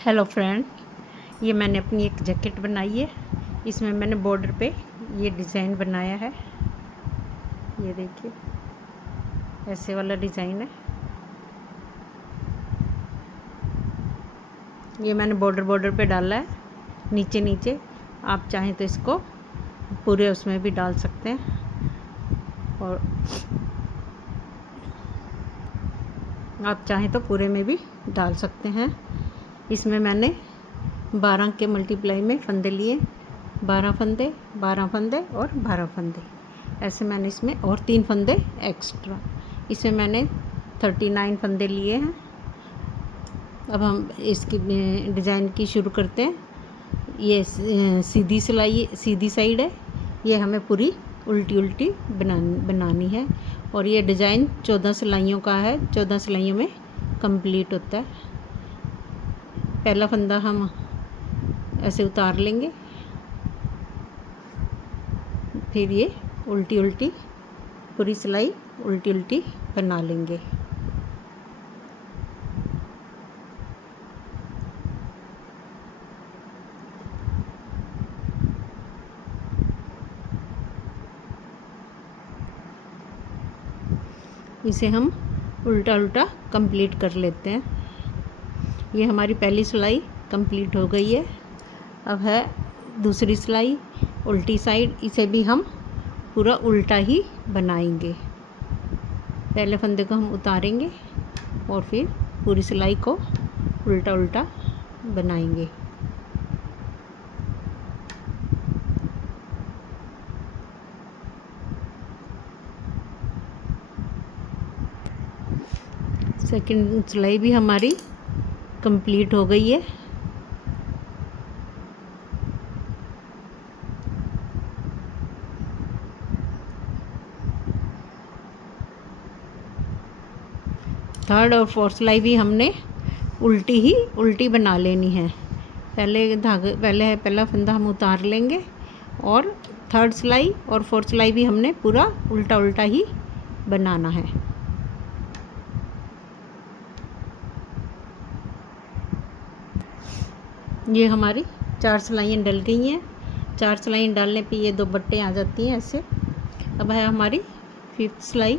Hello friend, ये मैंने अपनी एक जैकेट बनाई है। इसमें मैंने बॉर्डर पे ये डिज़ाइन बनाया है। ये देखिए, ऐसे वाला डिज़ाइन है। ये मैंने बॉर्डर पे डाला है, नीचे नीचे। आप चाहें तो इसको पूरे उसमें भी डाल सकते हैं, और आप चाहें तो पूरे में भी डाल सकते हैं। इसमें मैंने 12 के मल्टीप्लाई में फंदे लिए, 12 फंदे, 12 फंदे और 12 फंदे। ऐसे मैंने इसमें और 3 फंदे एक्स्ट्रा, इसमें मैंने 39 फंदे लिए हैं। अब हम इसकी डिज़ाइन की शुरू करते हैं। ये सीधी सिलाई, सीधी साइड है। ये हमें पूरी उल्टी उल्टी बनानी है, और ये डिज़ाइन 14 सिलाइयों का है। 14 सिलाइयों में कंप्लीट होता है। पहला फंदा हम ऐसे उतार लेंगे, फिर ये उल्टी उल्टी पूरी सिलाई उल्टी उल्टी बना लेंगे। इसे हम उल्टा उल्टा कंप्लीट कर लेते हैं। ये हमारी पहली सिलाई कंप्लीट हो गई है। अब है दूसरी सिलाई उल्टी साइड। इसे भी हम पूरा उल्टा ही बनाएंगे। पहले फंदे को हम उतारेंगे और फिर पूरी सिलाई को उल्टा उल्टा बनाएंगे। सेकंड सिलाई भी हमारी कंप्लीट हो गई है। थर्ड और फोर्थ सिलाई भी हमने उल्टी बना लेनी है। पहला फंदा हम उतार लेंगे, और थर्ड सिलाई और फोर्थ सिलाई भी हमने पूरा उल्टा उल्टा ही बनाना है। ये हमारी 4 सिलाइयाँ डल गई हैं। 4 सिलाइयाँ डालने पे ये 2 बट्टे आ जाती हैं ऐसे। अब है हमारी 5th सिलाई।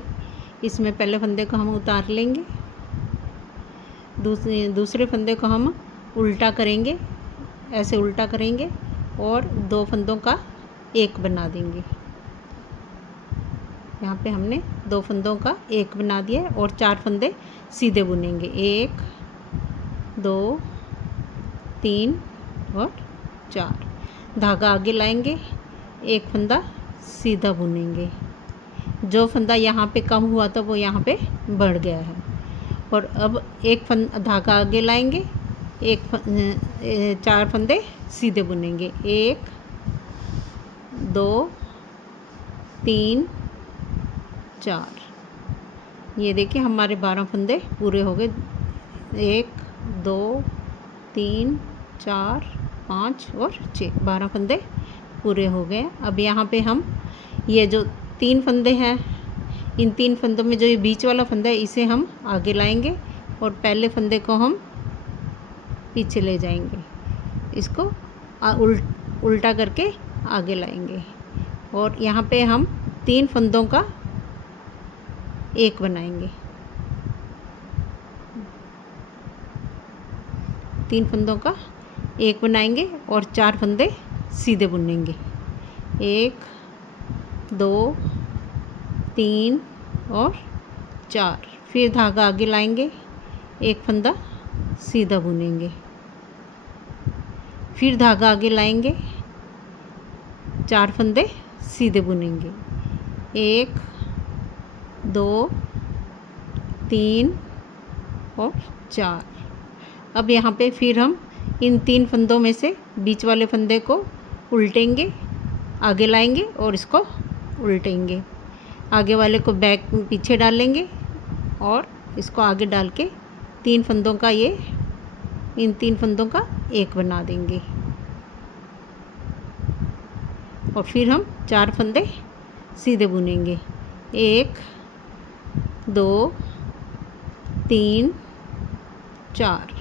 इसमें पहले फंदे को हम उतार लेंगे, दूसरे फंदे को हम उल्टा करेंगे, ऐसे उल्टा करेंगे, और 2 फंदों का एक बना देंगे। यहाँ पे हमने 2 फंदों का एक बना दिया, और 4 फंदे सीधे बुनेंगे। 1 2 3 और 4। धागा आगे लाएंगे, एक फंदा सीधा बुनेंगे। जो फंदा यहाँ पे कम हुआ था वो यहाँ पे बढ़ गया है। और अब एक धागा आगे लाएंगे, 4 फंदे सीधे बुनेंगे। 1 2 3 4। ये देखिए हमारे 12 फंदे पूरे हो गए। 1 2 3 4 5 और 6, 12 फंदे पूरे हो गए। अब यहाँ पे हम ये जो 3 फंदे हैं, इन 3 फंदों में जो ये बीच वाला फंदा है इसे हम आगे लाएंगे, और पहले फंदे को हम पीछे ले जाएंगे। इसको उल्टा करके आगे लाएंगे, और यहाँ पे हम 3 फंदों का एक बनाएंगे। 3 फंदों का एक बनाएंगे, और 4 फंदे सीधे बुनेंगे। 1 2 3 और 4। फिर धागा आगे लाएंगे, एक फंदा सीधा बुनेंगे। फिर धागा आगे लाएंगे, 4 फंदे सीधे बुनेंगे। 1 2 3 और 4। अब यहाँ पे फिर हम इन 3 फंदों में से बीच वाले फंदे को उल्टेंगे, आगे लाएंगे और इसको उल्टेंगे। आगे वाले को पीछे डालेंगे, और इसको आगे डाल के 3 फंदों का इन 3 फंदों का एक बना देंगे। और फिर हम 4 फंदे सीधे बुनेंगे। 1 2 3 4।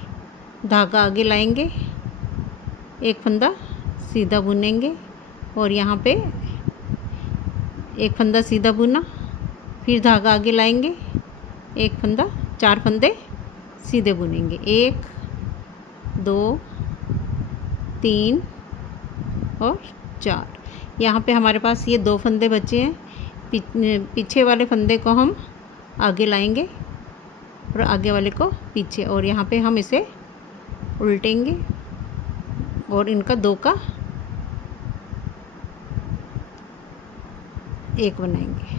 धागा आगे लाएंगे, एक फंदा सीधा बुनेंगे और यहाँ पे एक फंदा सीधा बुना, फिर धागा आगे लाएंगे, एक फंदा, 4 फंदे सीधे बुनेंगे, 1 2 3 और 4। यहाँ पे हमारे पास ये 2 फंदे बचे हैं। पीछे वाले फंदे को हम आगे लाएंगे और आगे वाले को पीछे, और यहाँ पे हम इसे उल्टेंगे और इनका 2 का 1 बनाएंगे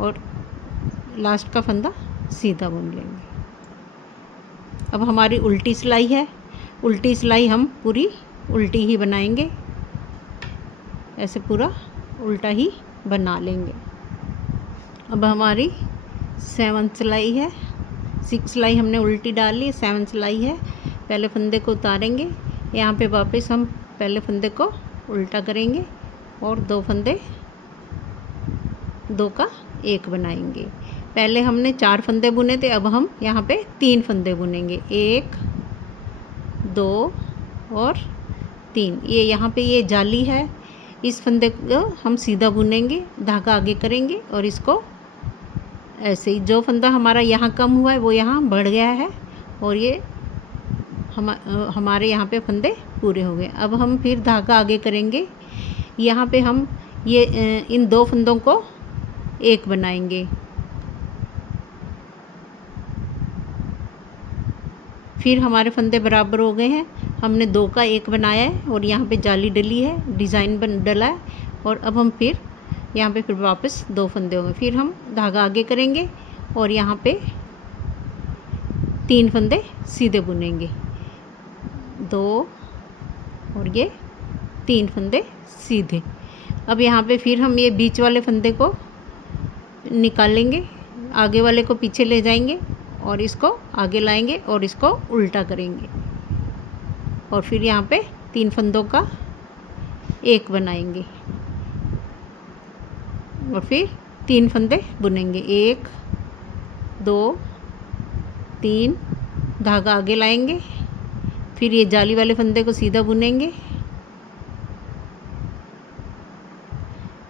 और लास्ट का फंदा सीधा बुन लेंगे। अब हमारी उल्टी सिलाई है। उल्टी सिलाई हम पूरी उल्टी ही बनाएंगे, ऐसे पूरा उल्टा ही बना लेंगे। अब हमारी 7 सिलाई है। 6 सिलाई हमने उल्टी डाल ली, 7 सिलाई है। पहले फंदे को उतारेंगे, यहाँ पे वापस हम पहले फंदे को उल्टा करेंगे और 2 फंदे, 2 का 1 बनाएंगे। पहले हमने 4 फंदे बुने थे, अब हम यहाँ पे 3 फंदे बुनेंगे, 1 2 और 3। ये यहाँ पे ये जाली है, इस फंदे को हम सीधा बुनेंगे, धागा आगे करेंगे और इसको ऐसे ही, जो फंदा हमारा यहाँ कम हुआ है वो यहाँ बढ़ गया है और ये हमारे यहाँ पे फंदे पूरे हो गए। अब हम फिर धागा आगे करेंगे, यहाँ पे हम ये इन 2 फंदों को 1 बनाएंगे, फिर हमारे फंदे बराबर हो गए हैं। हमने 2 का 1 बनाया है और यहाँ पे जाली डली है, डिज़ाइन डला है, और अब हम फिर यहाँ पे फिर वापस 2 फंदे होंगे, फिर हम धागा आगे करेंगे और यहाँ पे 3 फंदे सीधे बुनेंगे, 2 और ये 3 फंदे सीधे। अब यहाँ पे फिर हम ये बीच वाले फंदे को निकालेंगे, आगे वाले को पीछे ले जाएंगे और इसको आगे लाएंगे और इसको उल्टा करेंगे और फिर यहाँ पे 3 फंदों का 1 बनाएंगे और फिर 3 फंदे बुनेंगे, 1 2 3, धागा आगे लाएंगे, फिर ये जाली वाले फंदे को सीधा बुनेंगे,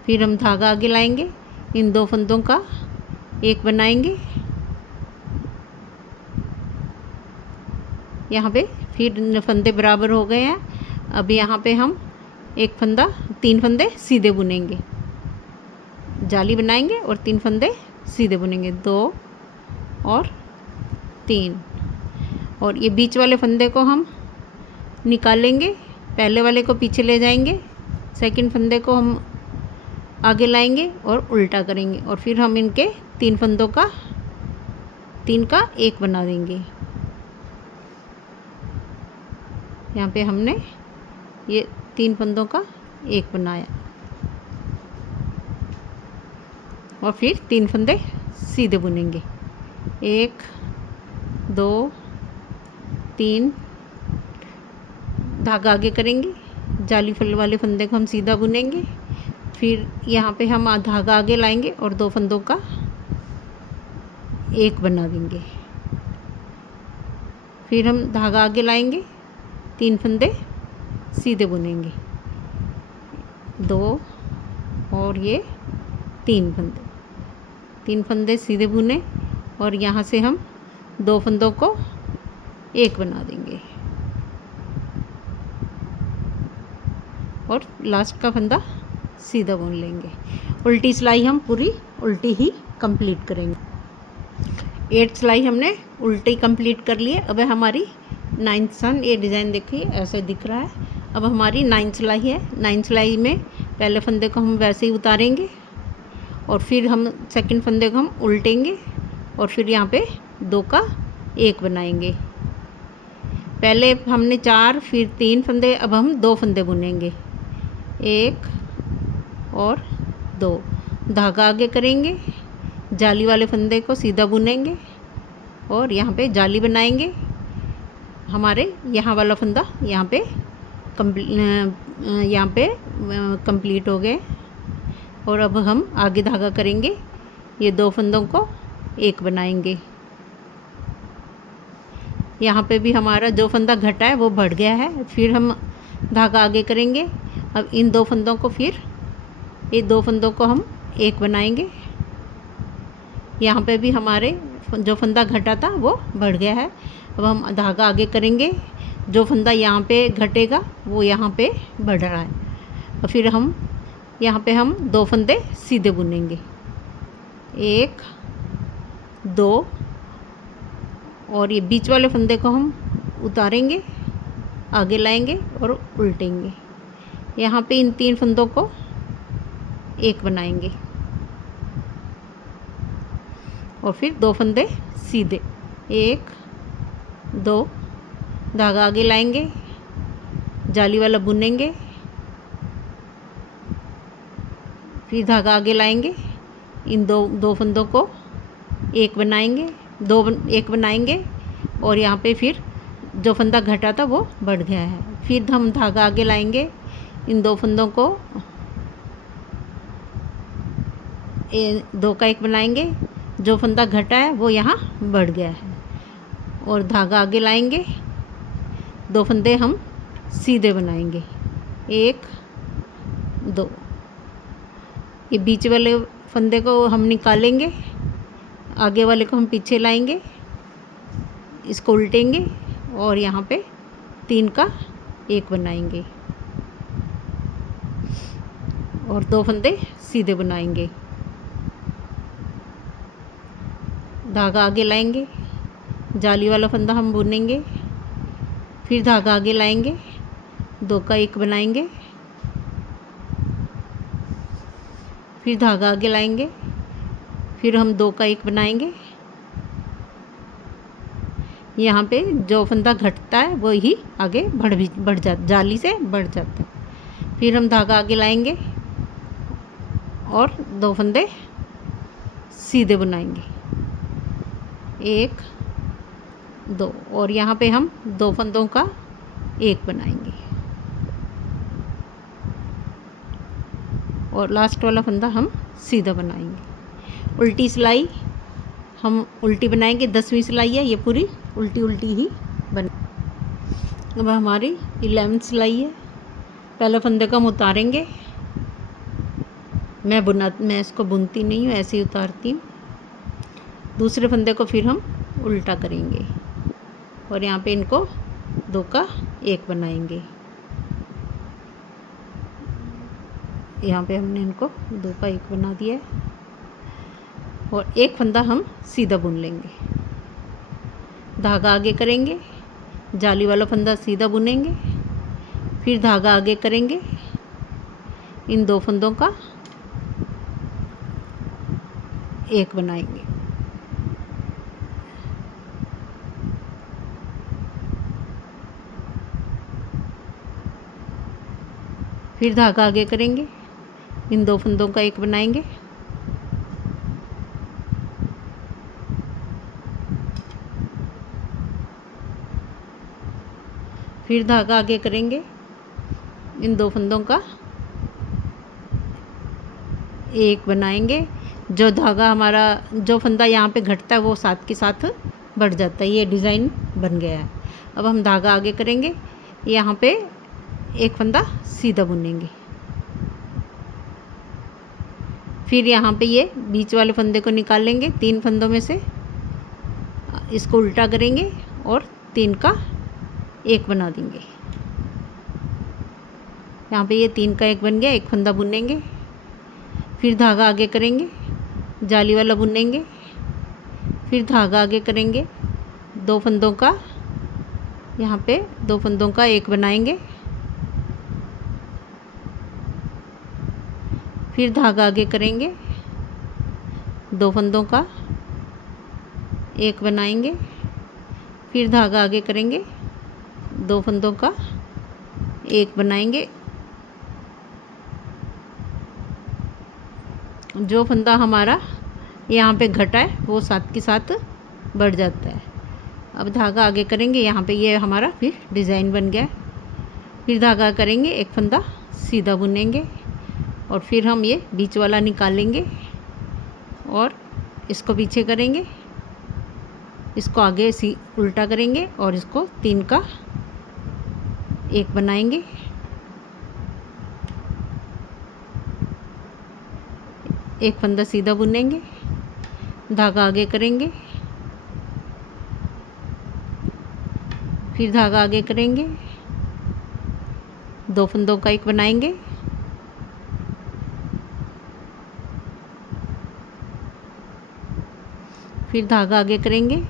फिर हम धागा आगे लाएंगे, इन 2 फंदों का 1 बनाएंगे, यहाँ पे फिर फंदे बराबर हो गए हैं। अब यहाँ पे हम 3 फंदे सीधे बुनेंगे, जाली बनाएंगे और 3 फंदे सीधे बुनेंगे, 2 और 3, और ये बीच वाले फंदे को हम निकालेंगे, पहले वाले को पीछे ले जाएंगे, सेकंड फंदे को हम आगे लाएंगे और उल्टा करेंगे और फिर हम इनके 3 फंदों का 3 का 1 बना देंगे। यहाँ पे हमने ये 3 फंदों का 1 बनाया और फिर 3 फंदे सीधे बुनेंगे, 1 2 3, धागा आगे करेंगे, जाली फल वाले फंदे को हम सीधा बुनेंगे, फिर यहाँ पे हम धागा आगे लाएंगे और 2 फंदों का 1 बना देंगे, फिर हम धागा आगे लाएंगे, 3 फंदे सीधे बुनेंगे, 2 और ये 3 फंदे सीधे बुने और यहाँ से हम 2 फंदों को 1 बना देंगे और लास्ट का फंदा सीधा बुन लेंगे। उल्टी सिलाई हम पूरी उल्टी ही कंप्लीट करेंगे। 8 सिलाई हमने उल्टी कंप्लीट कर लिए। अब हमारी 9th सन, ये डिज़ाइन देखिए ऐसे दिख रहा है। अब हमारी 9th सिलाई है। 9th सिलाई में पहले फंदे को हम वैसे ही उतारेंगे और फिर हम सेकंड फंदे को हम उल्टेंगे और फिर यहाँ पे 2 का 1 बनाएंगे। पहले हमने 4 फिर 3 फंदे, अब हम 2 फंदे बुनेंगे, 1 और 2, धागा आगे करेंगे, जाली वाले फंदे को सीधा बुनेंगे और यहाँ पे जाली बनाएंगे। हमारे यहाँ वाला फंदा यहाँ पे कंप्लीट हो गए और अब हम आगे धागा करेंगे, ये 2 फंदों को 1 बनाएंगे यहाँ पे भी हमारा जो फंदा घटा है वो बढ़ गया है। फिर हम धागा आगे करेंगे। अब इन 2 फंदों को फिर ये 2 फंदों को हम एक बनाएंगे। यहाँ पे भी हमारे जो फंदा घटा था वो बढ़ गया है। अब हम धागा आगे करेंगे। जो फंदा यहाँ पे घटेगा वो यहाँ पे बढ़ रहा है। और फिर हम यहाँ पे हम 2 फंदे सीधे बुनेंगे, 1 2, और ये बीच वाले फंदे को हम उतारेंगे, आगे लाएंगे और उल्टेंगे। यहाँ पे इन 3 फंदों को एक बनाएंगे और फिर 2 फंदे सीधे, 1 2, धागा आगे लाएंगे, जाली वाला बुनेंगे, फिर धागा आगे लाएंगे, इन दो फंदों को एक बनाएंगे, एक बनाएंगे और यहाँ पे फिर जो फंदा घटा था वो बढ़ गया है। फिर हम धागा आगे लाएंगे, इन 2 फंदों को 2 का एक बनाएंगे, जो फंदा घटा है वो यहाँ बढ़ गया है और धागा आगे लाएंगे, 2 फंदे हम सीधे बनाएंगे, 1 2। ये बीच वाले फंदे को हम निकालेंगे, आगे वाले को हम पीछे लाएंगे, इसको उल्टेंगे और यहाँ पे 3 का एक बनाएंगे और 2 फंदे सीधे बनाएंगे। धागा आगे लाएंगे, जाली वाला फंदा हम बुनेंगे, फिर धागा आगे लाएंगे, 2 का एक बनाएंगे, फिर धागा आगे लाएंगे, फिर हम 2 का एक बनाएंगे। यहाँ पे जो फंदा घटता है वो ही आगे बढ़ जाता, जाली से बढ़ जाता है। फिर हम धागा आगे लाएंगे और 2 फंदे सीधे बनाएंगे, 1 2, और यहाँ पे हम 2 फंदों का एक बनाएंगे और लास्ट वाला फंदा हम सीधा बनाएंगे। उल्टी सिलाई हम उल्टी बनाएंगे, 10वीं सिलाई है, ये पूरी उल्टी उल्टी ही बन। अब हमारी 11वीं सिलाई है। पहले फंदे को हम उतारेंगे, मैं इसको बुनती नहीं हूँ, ऐसे ही उतारती हूँ। दूसरे फंदे को फिर हम उल्टा करेंगे और यहाँ पे इनको 2 का एक बनाएंगे। यहाँ पे हमने इनको 2 का एक बना दिया है और एक फंदा हम सीधा बुन लेंगे। धागा आगे करेंगे, जाली वाला फंदा सीधा बुनेंगे, फिर धागा आगे करेंगे, इन 2 फंदों का एक बनाएंगे। फिर धागा आगे करेंगे, इन 2 फंदों का एक बनाएंगे, फिर धागा आगे करेंगे, इन 2 फंदों का एक बनाएंगे। जो धागा हमारा, जो फंदा यहाँ पे घटता है वो साथ के साथ बढ़ जाता है। ये डिज़ाइन बन गया है। अब हम धागा आगे करेंगे, यहाँ पे एक फंदा सीधा बुनेंगे, फिर यहाँ पे ये बीच वाले फंदे को निकाल लेंगे 3 फंदों में से, इसको उल्टा करेंगे और 3 का एक बना देंगे। यहाँ पे ये 3 का एक बन गया, एक फंदा बुनेंगे, फिर धागा आगे करेंगे, जाली वाला बुनेंगे, फिर धागा आगे करेंगे, 2 फंदों का, यहाँ पे 2 फंदों का एक बनाएंगे, फिर धागा आगे करेंगे, 2 फंदों का एक बनाएंगे, फिर धागा आगे करेंगे, 2 फंदों का एक बनाएंगे। जो फंदा हमारा यहाँ पे घटा है वो साथ के साथ बढ़ जाता है। अब धागा आगे करेंगे, यहाँ पे ये हमारा फिर डिज़ाइन बन गया। फिर धागा करेंगे, एक फंदा सीधा बुनेंगे और फिर हम ये बीच वाला निकालेंगे और इसको पीछे करेंगे इसको आगे उल्टा करेंगे और इसको 3 का 1 बनाएंगे। एक फंदा सीधा बुनेंगे, धागा आगे करेंगे, फिर धागा आगे करेंगे, 2 फंदों का 1 बनाएंगे, फिर धागा आगे करेंगे,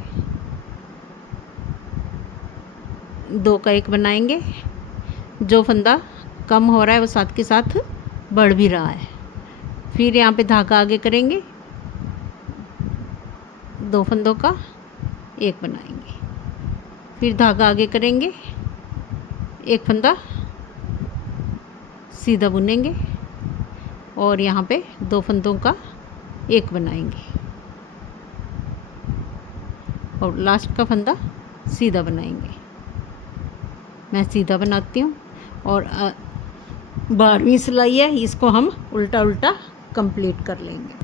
2 का 1 बनाएंगे। जो फंदा कम हो रहा है वो साथ के साथ बढ़ भी रहा है। फिर यहाँ पे धागा आगे करेंगे, 2 फंदों का 1 बनाएंगे, फिर धागा आगे करेंगे, 1 फंदा सीधा बुनेंगे और यहाँ पे 2 फंदों का 1 बनाएंगे और लास्ट का फंदा सीधा बनाएंगे। मैं सीधा बनाती हूँ और 12वीं सिलाई है, इसको हम उल्टा उल्टा कंप्लीट कर लेंगे।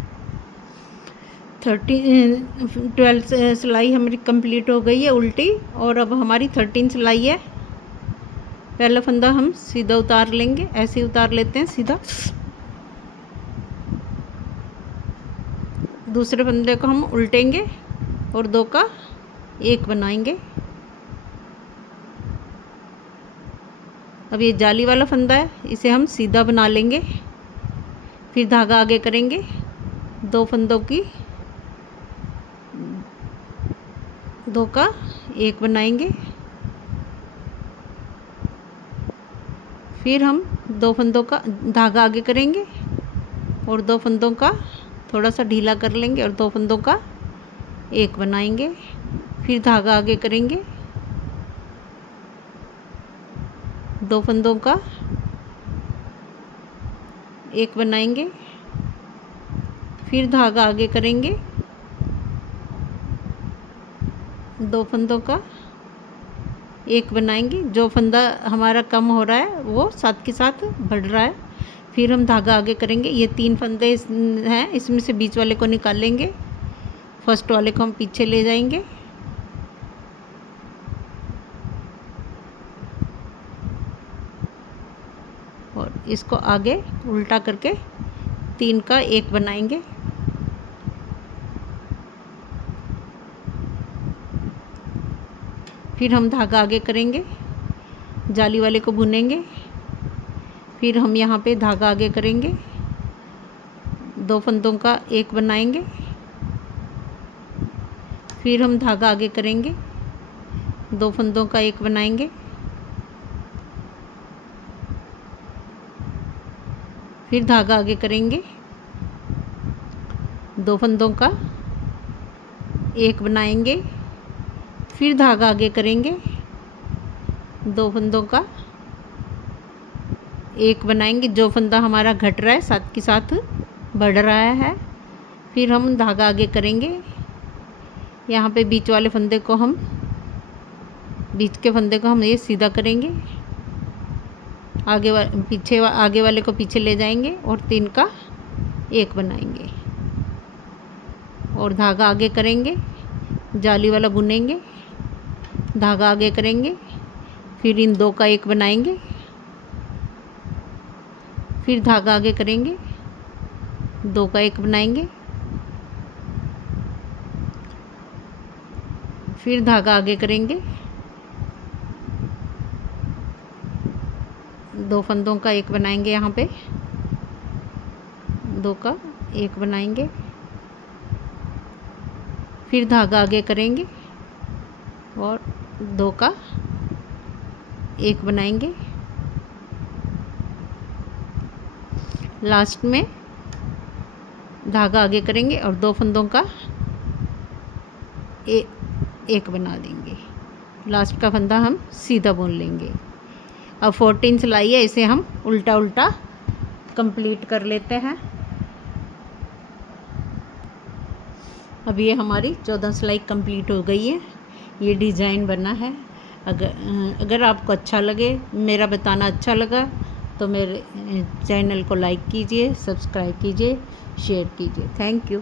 12 सिलाई हमारी कंप्लीट हो गई है उल्टी, और अब हमारी 13 सिलाई है। पहला फंदा हम सीधा उतार लेंगे, ऐसे उतार लेते हैं सीधा। दूसरे फंदे को हम उल्टेंगे और 2 का 1 बनाएंगे। अब ये जाली वाला फंदा है, इसे हम सीधा बना लेंगे। फिर धागा आगे करेंगे, 2 फंदों की 2 का 1 बनाएंगे। फिर हम 2 फंदों का धागा आगे करेंगे और 2 फंदों का थोड़ा सा ढीला कर लेंगे और 2 फंदों का 1 बनाएंगे। फिर धागा आगे करेंगे, 2 फंदों का 1 बनाएंगे। फिर धागा आगे करेंगे, 2 फंदों का 1 बनाएंगे। जो फंदा हमारा कम हो रहा है वो साथ के साथ बढ़ रहा है। फिर हम धागा आगे करेंगे। ये 3 फंदे हैं, इसमें से बीच वाले को निकालेंगे, फर्स्ट वाले को हम पीछे ले जाएंगे और इसको आगे उल्टा करके 3 का 1 बनाएंगे। फिर हम धागा आगे करेंगे, जाली वाले को बुनेंगे। फिर हम यहाँ पे धागा आगे करेंगे, 2 फंदों का 1 बनाएंगे। फिर हम धागा आगे करेंगे, 2 फंदों का 1 बनाएंगे। फिर धागा आगे करेंगे, 2 फंदों का 1 बनाएंगे। फिर धागा आगे करेंगे, 2 फंदों का 1 बनाएंगे। जो फंदा हमारा घट रहा है साथ के साथ बढ़ रहा है। फिर हम धागा आगे करेंगे, यहाँ पे बीच वाले फंदे को हम ये सीधा करेंगे, आगे वाले को पीछे ले जाएंगे और 3 का 1 बनाएंगे और धागा आगे करेंगे, जाली वाला बुनेंगे, धागा आगे करेंगे। फिर इन 2 का 1 बनाएंगे। फिर धागा आगे करेंगे, 2 का 1 बनाएंगे। फिर धागा आगे करेंगे, 2 फंदों का 1 बनाएंगे, यहाँ पे 2 का 1 बनाएंगे। फिर धागा आगे करेंगे और 2 का 1 बनाएंगे। लास्ट में धागा आगे करेंगे और 2 फंदों का 1 बना देंगे। लास्ट का फंदा हम सीधा बुन लेंगे। अब 14 सिलाई है, इसे हम उल्टा उल्टा कंप्लीट कर लेते हैं। अब ये हमारी 14 सिलाई कंप्लीट हो गई है। ये डिज़ाइन बना है। अगर आपको अच्छा लगे, मेरा बताना अच्छा लगा, तो मेरे चैनल को लाइक कीजिए, सब्सक्राइब कीजिए, शेयर कीजिए। Thank you.